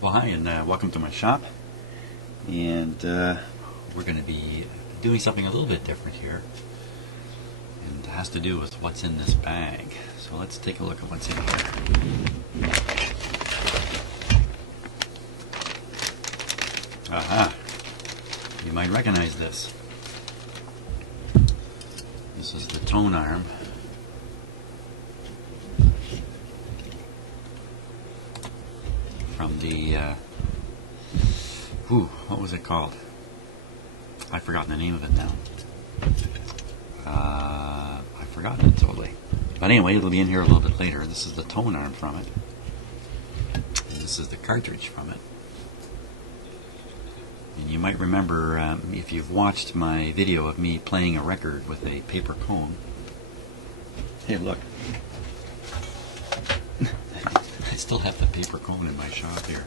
Well, hi, and welcome to my shop. And we're going to be doing something a little bit different here. And it has to do with what's in this bag. So let's take a look at what's in here. Aha! You might recognize this. This is the tone arm. From the, what was it called? I've forgotten the name of it now. I've forgotten it totally. But anyway, it'll be in here a little bit later. This is the tone arm from it. And this is the cartridge from it. And you might remember, if you've watched my video of me playing a record with a paper cone. Hey, look. I still have the paper cone in my shop here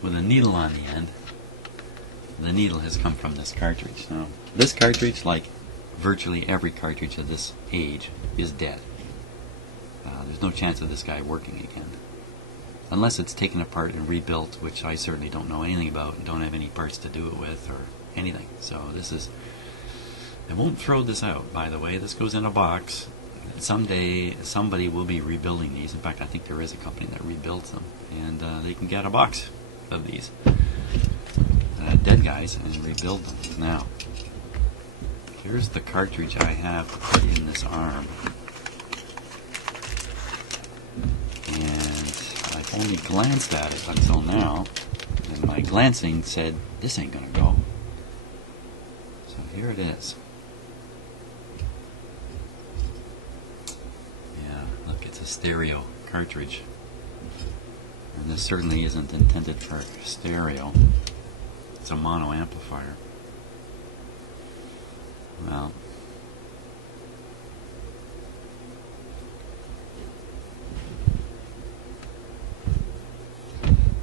with a needle on the end. The needle has come from this cartridge. Now, this cartridge, like virtually every cartridge of this age, is dead. There's no chance of this guy working again. Unless it's taken apart and rebuilt, which I certainly don't know anything about and don't have any parts to do it with or anything. So this is... I won't throw this out, by the way. This goes in a box. Someday somebody will be rebuilding these. In fact, I think there is a company that rebuilds them, and they can get a box of these dead guys and rebuild them. Now, here's the cartridge I have put in this arm, and I've only glanced at it until now, and my glancing said this ain't gonna go. So here it is. Stereo cartridge, and this certainly isn't intended for stereo. It's a mono amplifier.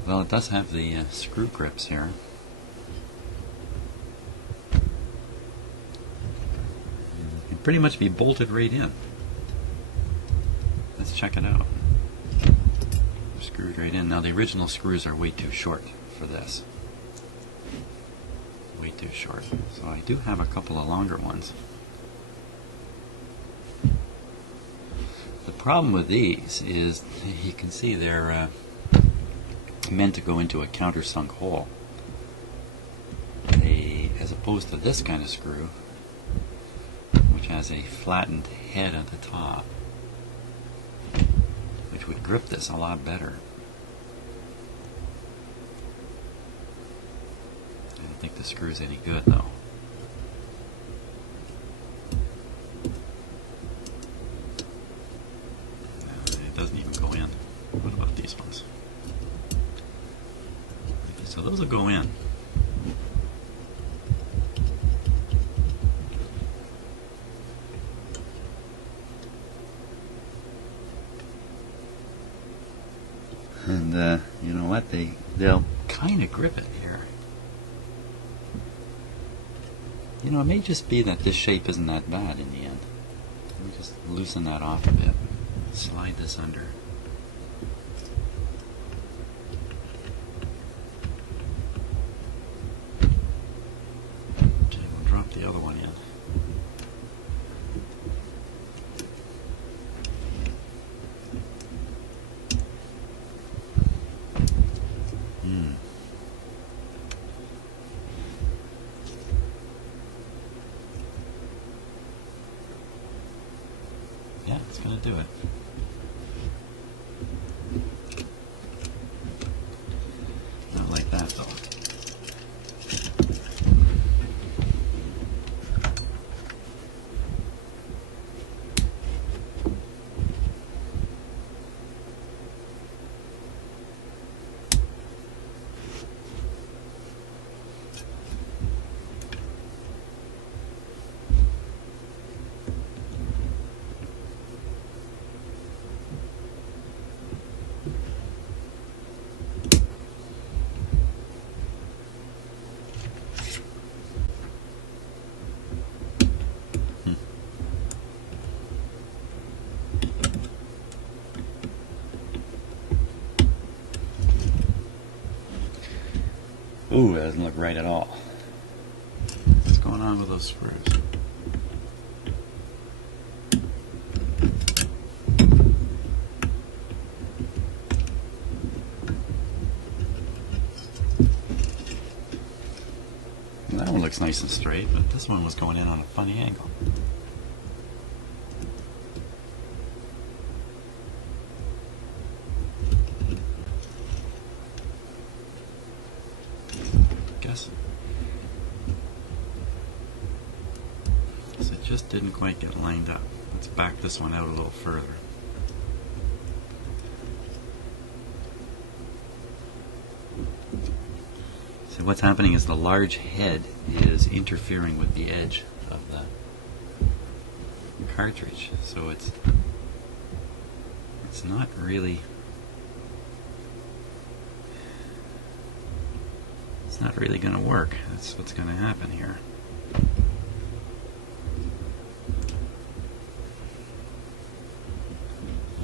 Well, it does have the screw grips here. It can pretty much be bolted right in. Let's check it out. They're screwed right in. Now the original screws are way too short for this. Way too short. So I do have a couple of longer ones. The problem with these is you can see they're meant to go into a countersunk hole. As opposed to this kind of screw, which has a flattened head at the top, which would grip this a lot better. I don't think the screw's any good though. It doesn't even go in. What about these ones? So those will go in. And you know what? They'll kind of grip it here. You know, it may just be that this shape isn't that bad in the end. Let me just loosen that off a bit. Slide this under. Okay, we'll drop the other one in. Yeah, it's going to do it. Not like that, though. Ooh, that doesn't look right at all. What's going on with those screws? That one looks nice and straight, but this one was going in on a funny angle. Guess. So it just didn't quite get lined up. Let's back this one out a little further. So what's happening is the large head is interfering with the edge of the cartridge, so it's not really going to work. That's what's going to happen here.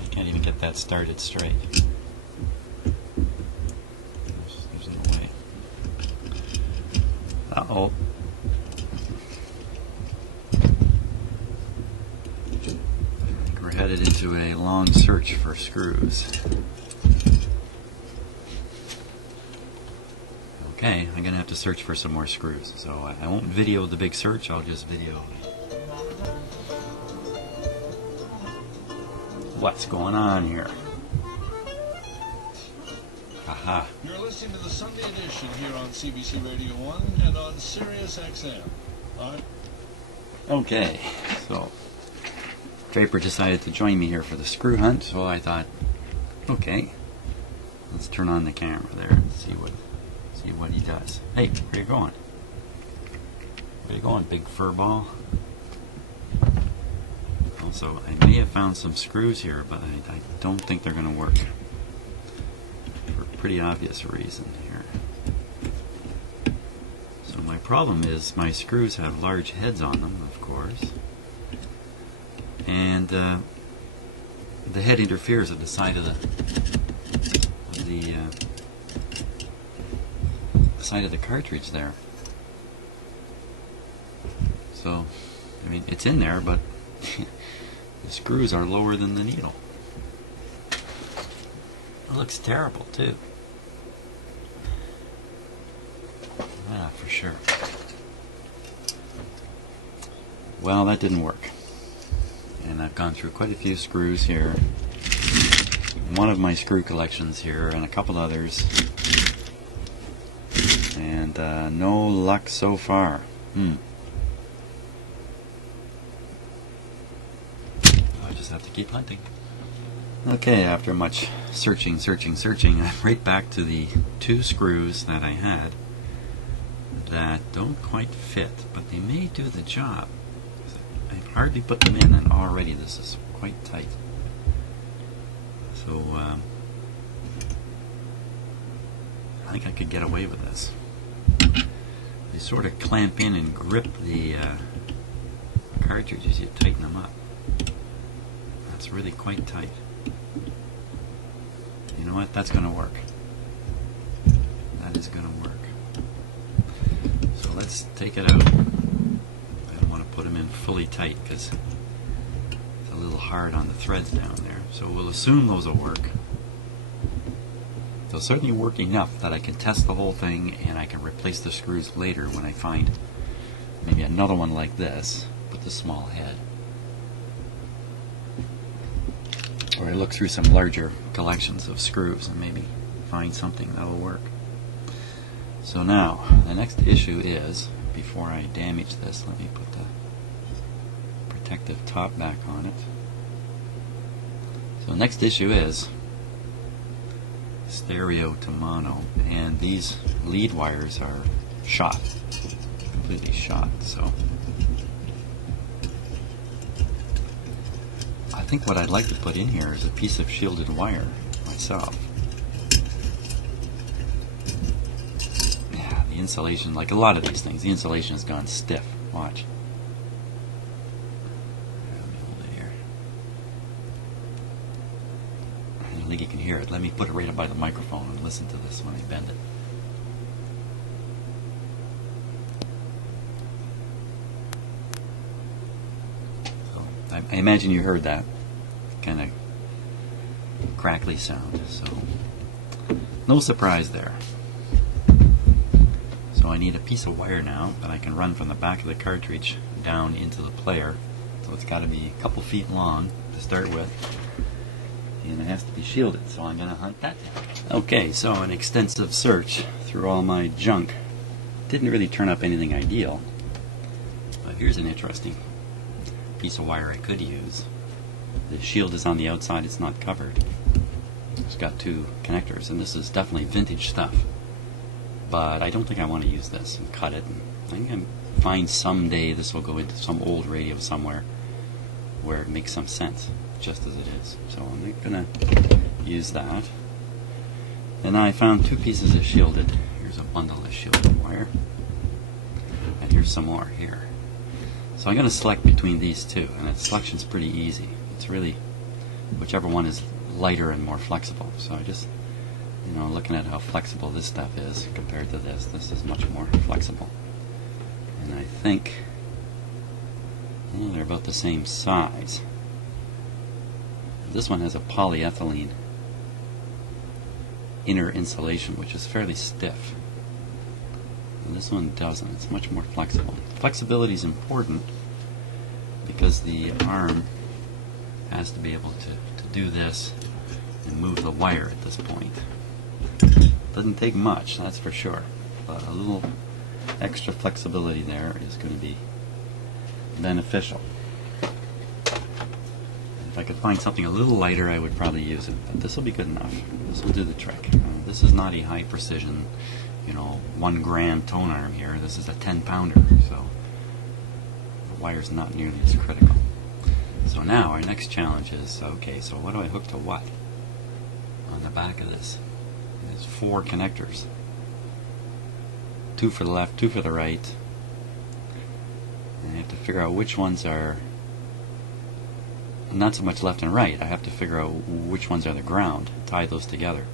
I can't even get that started straight. There's no way. Uh-oh. I think we're headed into a long search for screws. Okay, I'm going to have to search for some more screws. So I won't video the big search, I'll just video what's going on here. Aha. You're listening to the Sunday edition here on CBC Radio 1 and on Sirius XM. Okay, so Draper decided to join me here for the screw hunt, so I thought, okay, let's turn on the camera there and see what he does. Hey, where you going? Where you going, big fur ball? Also, I may have found some screws here, but I don't think they're going to work. For a pretty obvious reason here. So my problem is my screws have large heads on them, of course. And the head interferes at the side of the side of the cartridge there. So, I mean, it's in there, but the screws are lower than the needle. It looks terrible, too. Ah, for sure. Well, that didn't work. And I've gone through quite a few screws here. One of my screw collections here, and a couple others. And no luck so far. I just have to keep hunting. Okay, after much searching, I'm right back to the two screws that I had that don't quite fit, but they may do the job. I've hardly put them in, and already this is quite tight. So, I think I could get away with this. They sort of clamp in and grip the cartridge as you tighten them up. That's really quite tight. You know what? That's going to work. That is going to work. So let's take it out. I don't want to put them in fully tight because it's a little hard on the threads down there. So we'll assume those will work. They'll certainly work enough that I can test the whole thing and I can replace the screws later when I find maybe another one like this with the small head. Or I look through some larger collections of screws and maybe find something that'll work. So now, the next issue is, before I damage this, let me put the protective top back on it. So the next issue is stereo to mono, and these lead wires are shot, completely shot. So I think what I'd like to put in here is a piece of shielded wire myself. Yeah, the insulation, like a lot of these things, the insulation has gone stiff. Watch. Let me hold it here. I don't think you can hear it. Let me put it right up by the microphone and listen to this when I bend it. I imagine you heard that kind of crackly sound, so no surprise there. So I need a piece of wire now that I can run from the back of the cartridge down into the player. So it's got to be a couple feet long to start with, and it has to be shielded, so I'm going to hunt that down. Okay, so an extensive search through all my junk didn't really turn up anything ideal, but here's an interesting piece of wire I could use. The shield is on the outside, it's not covered. It's got two connectors, and this is definitely vintage stuff. But I don't think I want to use this and cut it. I think I'm find someday this will go into some old radio somewhere where it makes some sense, just as it is. So I'm not going to use that. Then I found two pieces of shielded. Here's a bundle of shielded wire. And here's some more here. So I'm going to select between these two, and the selection's pretty easy. It's really whichever one is lighter and more flexible. So I just, looking at how flexible this stuff is compared to this, this is much more flexible. And I think they're about the same size. This one has a polyethylene inner insulation, which is fairly stiff. And this one doesn't. It's much more flexible. Flexibility is important because the arm has to be able to do this and move the wire at this point. Doesn't take much, that's for sure, but a little extra flexibility there is going to be beneficial. If I could find something a little lighter, I would probably use it, but this will be good enough. This will do the trick. This is not a high precision, 1 gram tone arm here. This is a 10-pounder, so the wire's not nearly as critical. So now our next challenge is, okay, so what do I hook to what? On the back of this, there's 4 connectors. 2 for the left, 2 for the right. And I have to figure out which ones are not so much left and right. I have to figure out which ones are the ground, tie those together.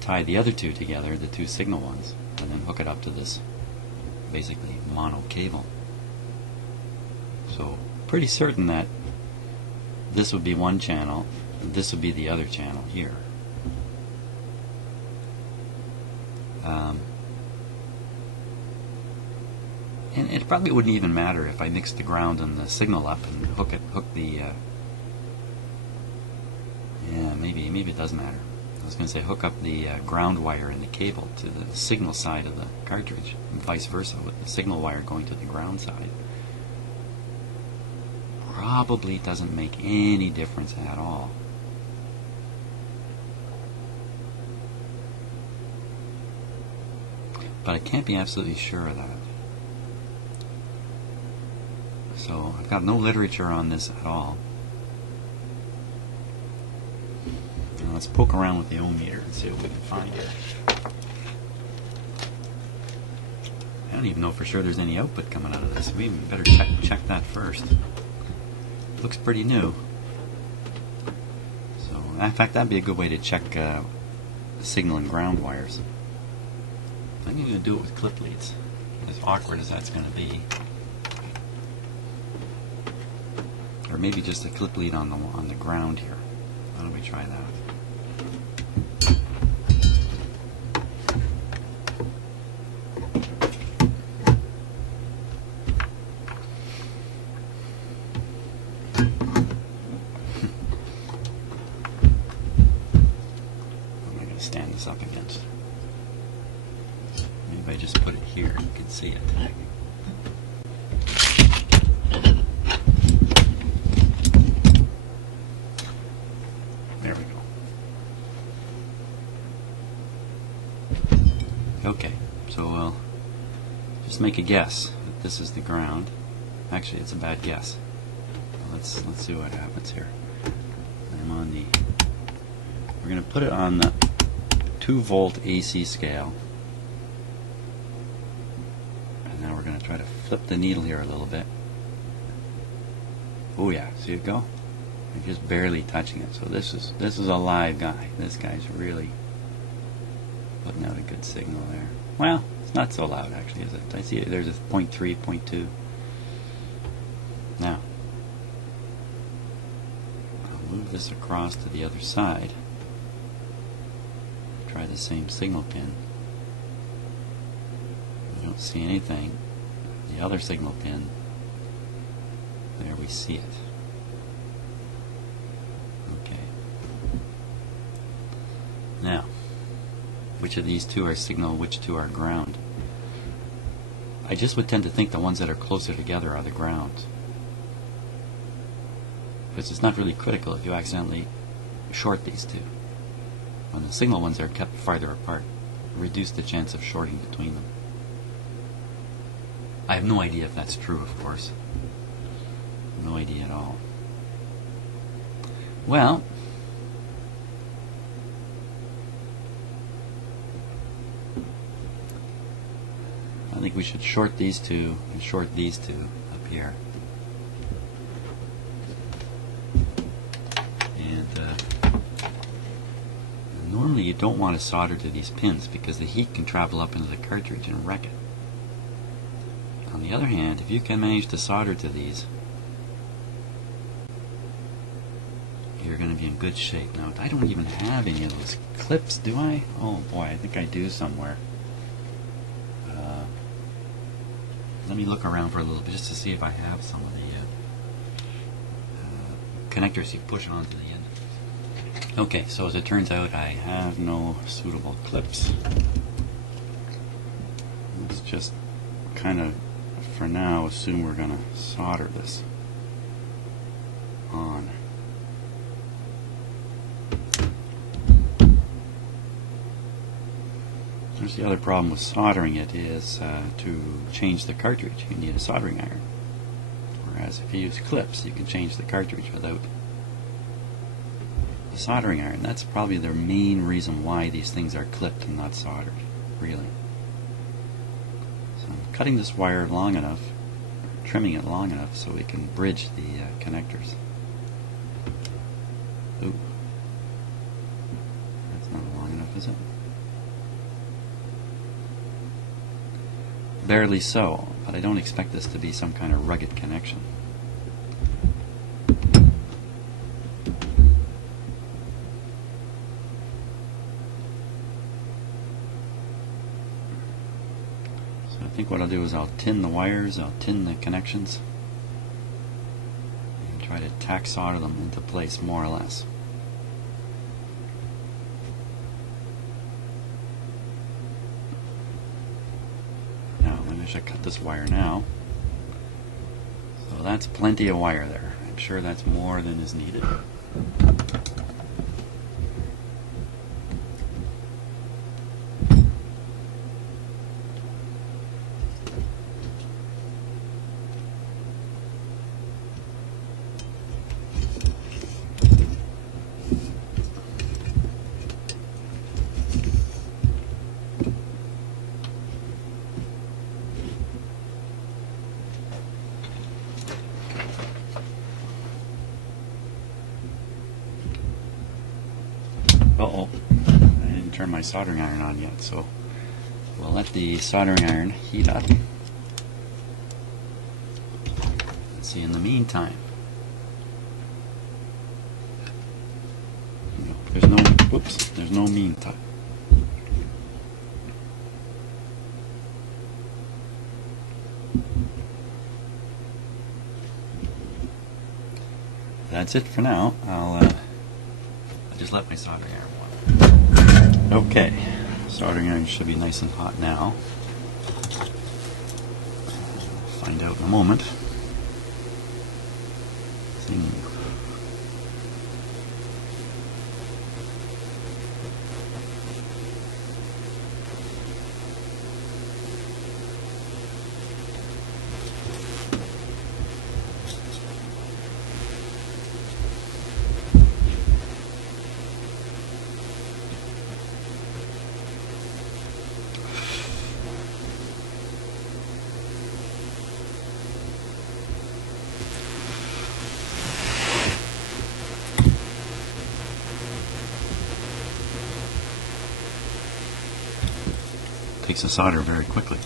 Tie the other 2 together, the 2 signal ones, and then hook it up to this basically mono cable. So pretty certain that this would be one channel, this would be the other channel here. And it probably wouldn't even matter if I mixed the ground and the signal up and hook the yeah, maybe it does matter. I was going to say hook up the ground wire and the cable to the signal side of the cartridge, and vice versa, with the signal wire going to the ground side. Probably doesn't make any difference at all. But I can't be absolutely sure of that. So I've got no literature on this at all. Now let's poke around with the ohm meter and see what we can find here. I don't even know for sure there's any output coming out of this. We better check that first. Looks pretty new. So in fact, that'd be a good way to check signal and ground wires. I think I'm going to do it with clip leads, as awkward as that's going to be. Or maybe just a clip lead on the ground here. Why don't we try that? What am I going to stand this up against? Maybe if I just put it here, you can see it. Okay, so we'll just make a guess that this is the ground. Actually, it's a bad guess. Let's see what happens here. I'm on the. We're going to put it on the 2-volt AC scale, and now we're going to try to flip the needle here a little bit. Oh yeah, see it go? I'm just barely touching it. So this is a live guy. This guy's really putting out a good signal there. Well, it's not so loud actually, is it? I see it, there's a 0.3, 0.2. Now, this across to the other side. Try the same signal pin. We don't see anything. The other signal pin, there we see it. Okay. Now, which of these two are signal, which two are ground? I just would tend to think the ones that are closer together are the ground. Because it's not really critical if you accidentally short these two. When the signal ones are kept farther apart, reduce the chance of shorting between them. I have no idea if that's true, of course. No idea at all. Well, I think we should short these two and short these two up here. And normally you don't want to solder to these pins because the heat can travel up into the cartridge and wreck it. On the other hand, if you can manage to solder to these, you're going to be in good shape. Now, I don't even have any of those clips, do I? Oh boy, I think I do somewhere. Let me look around for a little bit just to see if I have some of the connectors you push onto the end. Okay, so as it turns out, I have no suitable clips. Let's just kind of, for now, assume we're going to solder this on. There's the other problem with soldering it is to change the cartridge you need a soldering iron. Whereas if you use clips you can change the cartridge without the soldering iron. That's probably the main reason why these things are clipped and not soldered, really. So I'm cutting this wire long enough, trimming it long enough so we can bridge the connectors. Ooh. That's not long enough, is it? Barely so, but I don't expect this to be some kind of rugged connection. So I think what I'll do is I'll tin the wires, I'll tin the connections, and try to tack solder them into place more or less. I should cut this wire now. So that's plenty of wire there. I'm sure that's more than is needed. Uh-oh, I didn't turn my soldering iron on yet, so we'll let the soldering iron heat up. Let's see, in the meantime, there's no meantime. That's it for now. I'll just let my soldering iron warm. Okay, soldering iron should be nice and hot now. Find out in a moment. Takes the solder very quickly.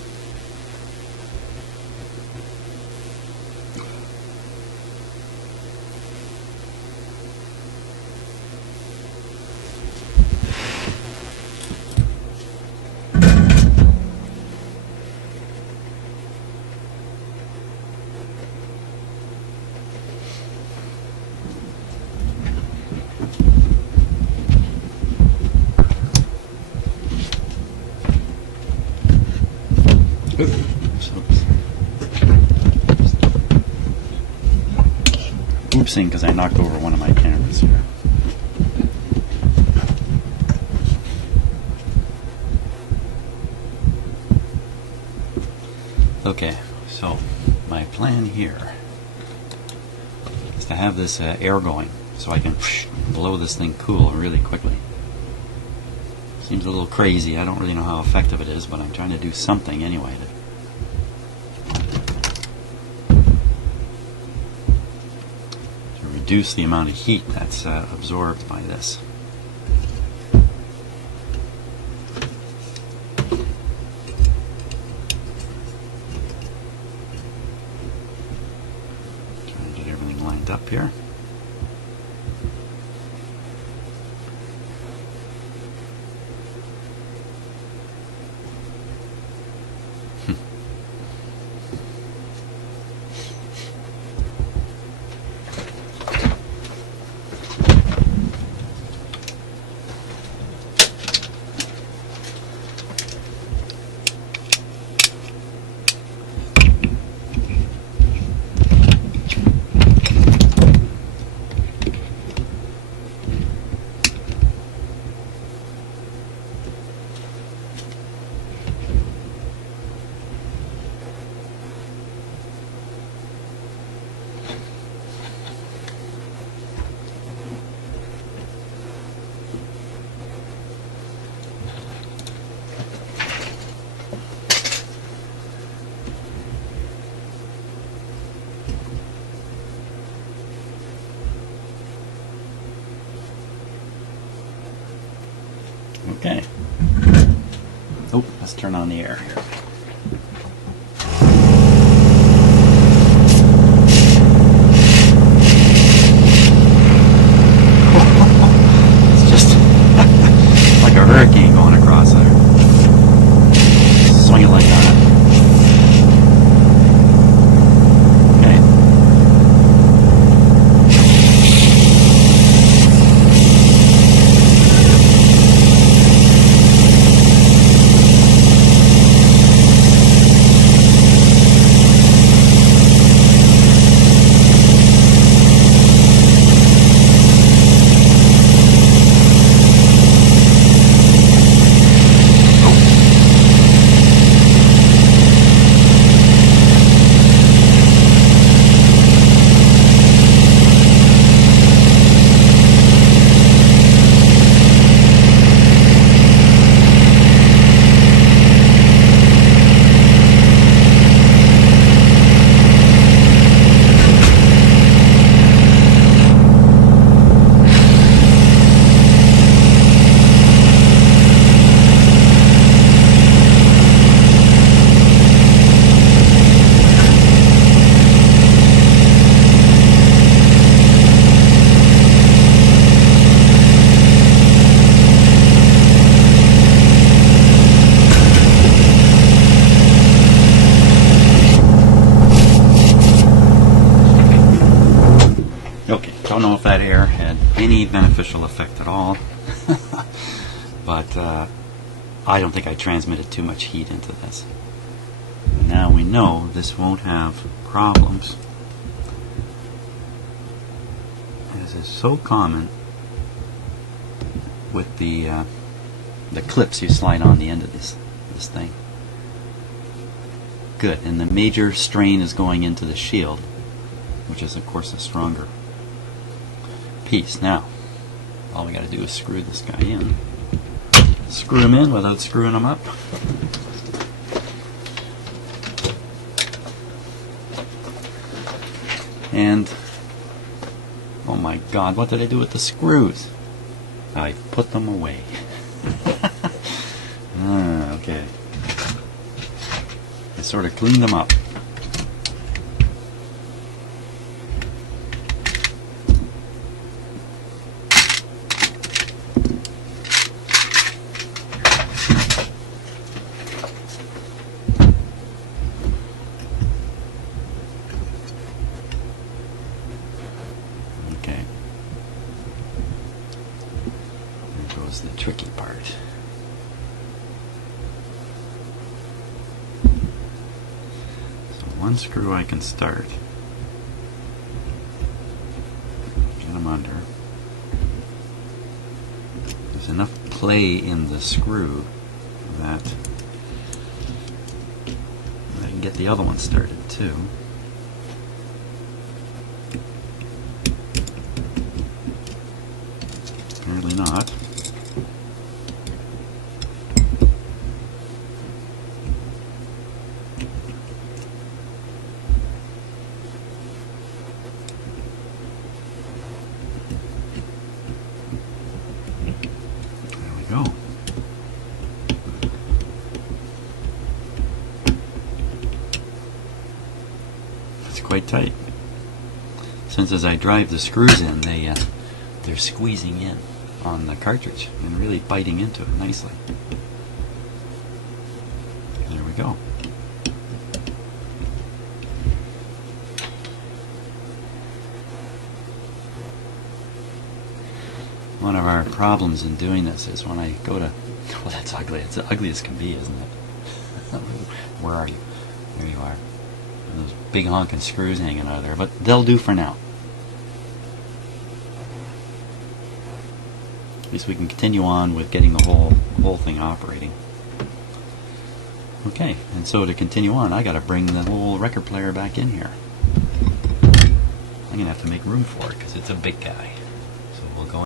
collapsing because I knocked over one of my cameras here. Okay, so my plan here is to have this air going so I can blow this thing cool really quickly. Seems a little crazy. I don't really know how effective it is, but I'm trying to do something anyway to reduce the amount of heat that's absorbed by this. Trying to get everything lined up here. Okay. Oh, let's turn on the air here. It's just like a hurricane going across there. Swing it like that. Don't know if that air had any beneficial effect at all, but I don't think I transmitted too much heat into this. Now we know this won't have problems, as is so common with the clips you slide on the end of this thing. Good, and the major strain is going into the shield, which is of course a stronger piece. Now, all we got to do is screw this guy in. Screw him in without screwing him up. And, oh my God, what did I do with the screws? I put them away. Okay. I sort of cleaned them up. The tricky part. So one screw I can start. come under. There's enough play in the screw that I can get the other one started too. Apparently not. There we go. It's quite tight. Since as I drive the screws in, they're squeezing in on the cartridge and really biting into it nicely. There we go. One of our problems in doing this is when I go to, well, that's ugly. It's ugly as can be, isn't it? Where are you? There you are. And those big honking screws hanging out of there, but they'll do for now. At least we can continue on with getting the whole thing operating. Okay, and so to continue on, I got to bring the whole record player back in here. I'm gonna have to make room for it because it's a big guy.